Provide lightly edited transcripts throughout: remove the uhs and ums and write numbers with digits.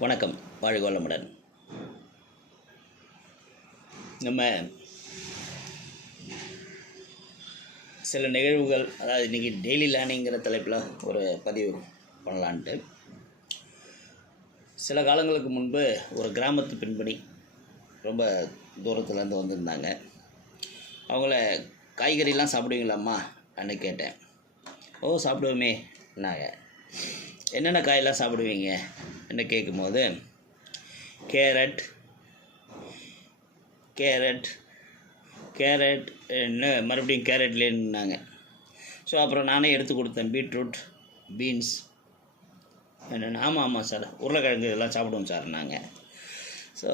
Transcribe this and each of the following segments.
வணக்கம். வாழ்க வளமுடன். நம்ம சில நிகழ்வுகள், அதாவது இன்றைக்கி டெய்லி லேர்னிங்கிற தலைப்பில் ஒரு பதிவு பண்ணலான்ட்டு. சில காலங்களுக்கு முன்பு ஒரு கிராமத்து பெண்மணி ரொம்ப தூரத்துலேருந்து வந்திருந்தாங்க. அவங்கள காய்கறிலாம் சாப்பிடுவீங்களாம்மா அன்னைக்கு கேட்டேன். ஓ, சாப்பிடுவோமே. நாங்கள் என்னென்ன காயெல்லாம் சாப்பிடுவீங்க என்ன கேட்கும்போது, கேரட் என்ன மறுபடியும் கேரட்லேன்னாங்க. ஸோ அப்புறம் நானே எடுத்து கொடுத்தேன். பீட்ரூட், பீன்ஸ், என்னென்ன. ஆமாம் சார், உருளைக்கிழங்கு இதெல்லாம் சாப்பிடுவோம் சார் நாங்கள். ஸோ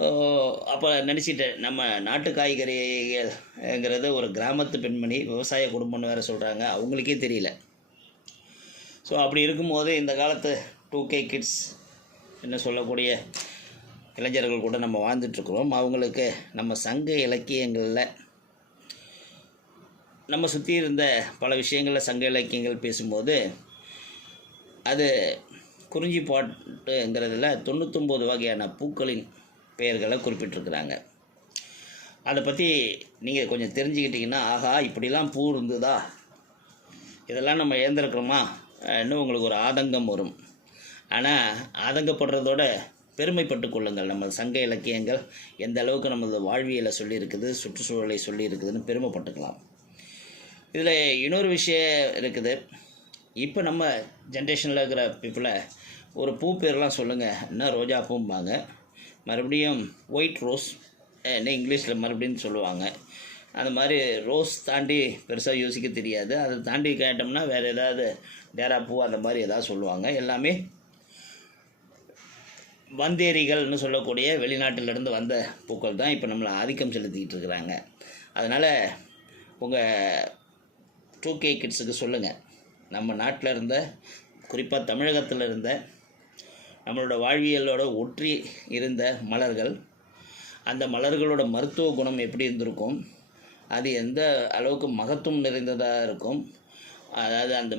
அப்போ நினச்சிட்டேன், நம்ம நாட்டு காய்கறிங்கிறது ஒரு கிராமத்து பெண்மணி, விவசாய குடும்பம்னு வேறு சொல்கிறாங்க, அவங்களுக்கே தெரியல. ஸோ அப்படி இருக்கும்போது இந்த காலத்து 2K கிட்ஸ் என்ன சொல்லக்கூடிய இளைஞர்கள் கூட நம்ம வாழ்ந்துட்டுருக்குறோம். அவங்களுக்கு நம்ம சங்க இலக்கியங்களில் நம்ம சுற்றி இருந்த பல விஷயங்களில் சங்க இலக்கியங்கள் பேசும்போது அது குறிஞ்சி பாட்டுங்கிறதுல 99 வகையான பூக்களின் பெயர்களை குறிப்பிட்டிருக்கிறாங்க. அதை பற்றி நீங்கள் கொஞ்சம் தெரிஞ்சுக்கிட்டிங்கன்னா, ஆகா இப்படிலாம் பூ இருந்ததா, இதெல்லாம் நம்ம இழந்திருக்கிறோமா இன்னும் உங்களுக்கு ஒரு ஆதங்கம் வரும். ஆனால் ஆதங்கப்படுறதோட பெருமைப்பட்டு கொள்ளுங்கள். நம்ம சங்க இலக்கியங்கள் எந்த அளவுக்கு நம்மளது வாழ்வியலை சொல்லியிருக்குது, சுற்றுச்சூழலை சொல்லியிருக்குதுன்னு பெருமைப்பட்டுக்கலாம். இதில் இன்னொரு விஷயம் இருக்குது. இப்போ நம்ம ஜென்ரேஷனில் இருக்கிற பீப்புளை ஒரு பூ பேர்லாம் சொல்லுங்கள், என்ன ரோஜா பூம்பாங்க, மறுபடியும் ஒயிட் ரோஸ் என்ன இங்கிலீஷில் மறுபடியும் சொல்லுவாங்க. அந்த மாதிரி ரோஸ் தாண்டி பெருசாக யோசிக்க தெரியாது. அதை தாண்டி கேட்டோம்னா வேறு ஏதாவது டேரா பூ அந்த மாதிரி ஏதாவது சொல்லுவாங்க. எல்லாமே வந்தேரிகள்னு சொல்லக்கூடிய வெளிநாட்டிலேருந்து வந்த பூக்கள் தான் இப்போ நம்மளை ஆதிக்கம் செலுத்திக்கிட்டு இருக்கிறாங்க. அதனால் உங்கள் 2K கிட்ஸுக்கு சொல்லுங்கள், நம்ம நாட்டில் இருந்த, குறிப்பாக தமிழகத்தில் இருந்த, நம்மளோட வாழ்வியலோட ஒற்றி இருந்த மலர்கள், அந்த மலர்களோட மருத்துவ குணம் எப்படி இருந்திருக்கும், அது எந்த அளவுக்கு மகத்துவம் நிறைந்ததாக இருக்கும், அதாவது அந்த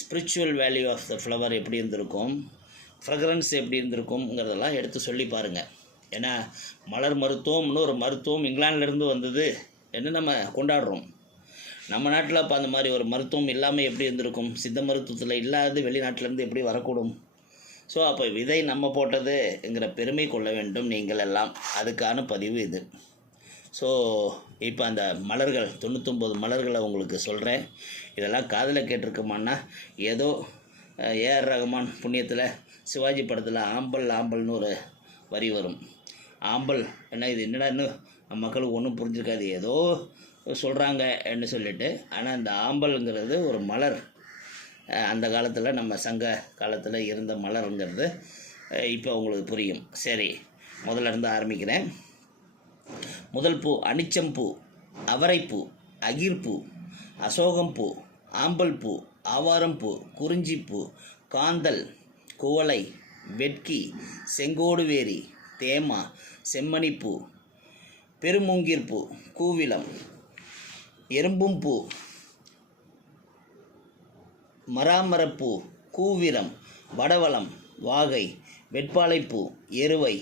spiritual value of the flower எப்படி இருந்திருக்கும், ஃப்ரெக்ரன்ஸ் எப்படி இருந்திருக்குங்கிறதெல்லாம் எடுத்து சொல்லி பாருங்கள். ஏன்னா மலர் மருத்துவம்னு ஒரு மருத்துவம் இங்கிலாந்துலேருந்து வந்தது என்று நம்ம கொண்டாடுறோம். நம்ம நாட்டில் இப்போ அந்த மாதிரி ஒரு மருத்துவம் இல்லாமல் எப்படி இருந்திருக்கும், சித்த மருத்துவத்தில் இல்லாத வெளிநாட்டிலேருந்து எப்படி வரக்கூடும். ஸோ அப்போ விதை நம்ம போட்டதுங்கிற பெருமை கொள்ள வேண்டும் நீங்கள் எல்லாம். அதுக்கான பதிவு இது. ஸோ இப்போ அந்த மலர்கள் 99 மலர்களை உங்களுக்கு சொல்கிறேன். இதெல்லாம் காதில் கேட்டிருக்கோமான்னா, ஏதோ ஏஆர் ரஹ்மான் புண்ணியத்தில் சிவாஜி படத்தில் ஆம்பல்னு ஒரு வரி வரும். ஆம்பல் என்ன, இது என்னடான்னு மக்களுக்கு ஒன்றும் புரிஞ்சிருக்காது, ஏதோ சொல்கிறாங்க என்று சொல்லிட்டு. ஆனால் இந்த ஆம்பல்ங்கிறது ஒரு மலர். அந்த காலத்தில் நம்ம சங்க காலத்தில் இருந்த மலருங்கிறது இப்போ உங்களுக்கு புரியும். சரி, முதல்ல இருந்து ஆரம்பிக்கிறேன். முதல் பூ அனிச்சம்பூ, அவரைப்பூ, அகிர்பூ, அசோகம்பூ, ஆம்பல் பூ, ஆவாரம்பூ, குறிஞ்சிப்பூ, காந்தல், குவளை, வெட்கி, செங்கோடுவேரி, தேமா, செம்மணிப்பூ, பெருமூங்கிற்பூ, கூவிலம், எறும்பும்பூ, மராமரப்பூ, கூவிரம், வடவளம், வாகை, வெட்பாலைப்பூ, எருவை,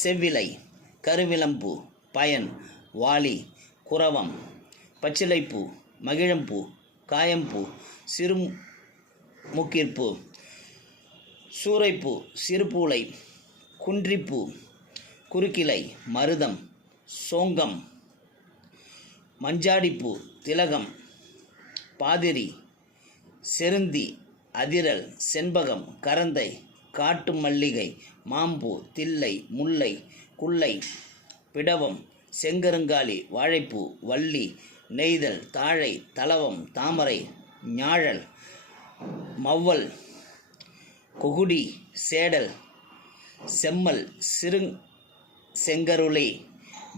செவ்விலை, கருவிளம்பூ, பயன், வாளி, குரவம், பச்சிலைப்பூ, மகிழம்பூ, காயம்பூ, சிறுமுக்கிற்பூ, சூரைப்பூ, சிறுபூளை, குன்றிப்பூ, குறுக்கிளை, மருதம், சோங்கம், மஞ்சாடிப்பூ, திலகம், பாதிரி, செருந்தி, அதிரல், செண்பகம், கரந்தை, காட்டு மல்லிகை, மாம்பூ, தில்லை, முல்லை, குல்லை, பிடவம், செங்கருங்காலி, வாழைப்பூ, வள்ளி, நெய்தல், தாழை, தலவம், தாமரை, ஞாழல், மவ்வல், கொகுடி, சேடல், செம்மல், செங்கருளை,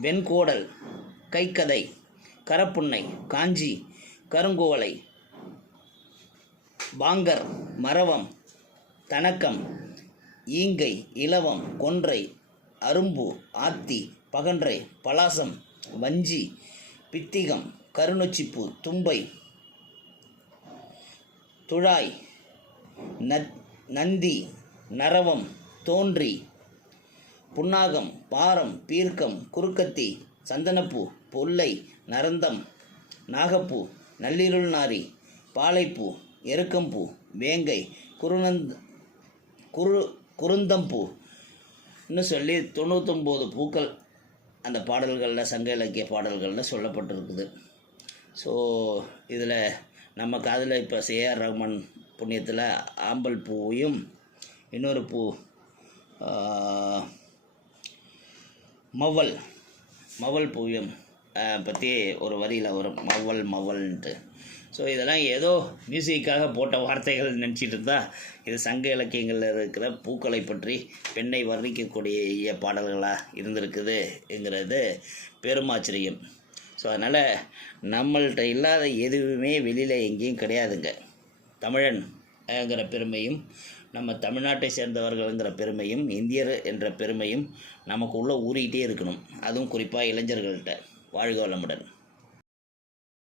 வெண்கோடல், கைக்கதை, கரப்புன்னை, காஞ்சி, கருங்குவளை, பாங்கர், மரவம், தனக்கம், ஈங்கை, இலவம், கொன்றை, அரும்பு, ஆத்தி, பகன்றை, பலாசம், வஞ்சி, பித்திகம், கருநொச்சிப்பூ, தும்பை, துழாய், நந்தி, நரவம், தோன்றி, புன்னாகம், பாரம், பீர்க்கம், குறுக்கத்தி, சந்தனப்பூ, பொல்லை, நரந்தம், நாகப்பூ, நள்ளிருள் நாரி, பாலைப்பூ, எருக்கம்பூ, வேங்கை, குருந்தம்பூ இன்னும் சொல்லி 99 பூக்கள் அந்த பாடல்களில், சங்க இலக்கிய பாடல்களில் சொல்லப்பட்டிருக்குது. ஸோ இதில் நம்ம காதில் இப்போ ஏஆர் ரஹ்மான் புண்ணியத்தில் ஆம்பல் பூவையும் இன்னொரு பூ மவல் பூவையும் பற்றி ஒரு வரியில் வரும், மவல்ன்ட்டு. ஸோ இதெல்லாம் ஏதோ மியூசிக்காக போட்ட வார்த்தைகள் நினச்சிட்டு இருந்தால் இது சங்க இலக்கியங்களில் இருக்கிற பூக்களை பற்றி பெண்ணை வர்ணிக்கக்கூடிய பாடல்களாக இருந்திருக்குதுங்கிறது பெருமாச்சரியம். ஸோ அதனால் நம்மள்கிட்ட இல்லாத எதுவுமே வெளியில் எங்கேயும் கிடையாதுங்க. தமிழன்ங்கிற பெருமையும், நம்ம தமிழ்நாட்டை சேர்ந்தவர்கள்ங்கிற பெருமையும், இந்தியர் என்ற பெருமையும் நமக்கு உள்ளே ஊறிக்கிட்டே இருக்கணும். அதுவும் குறிப்பாக இளைஞர்கள்ட்ட. வாழ்க வளமுடன்.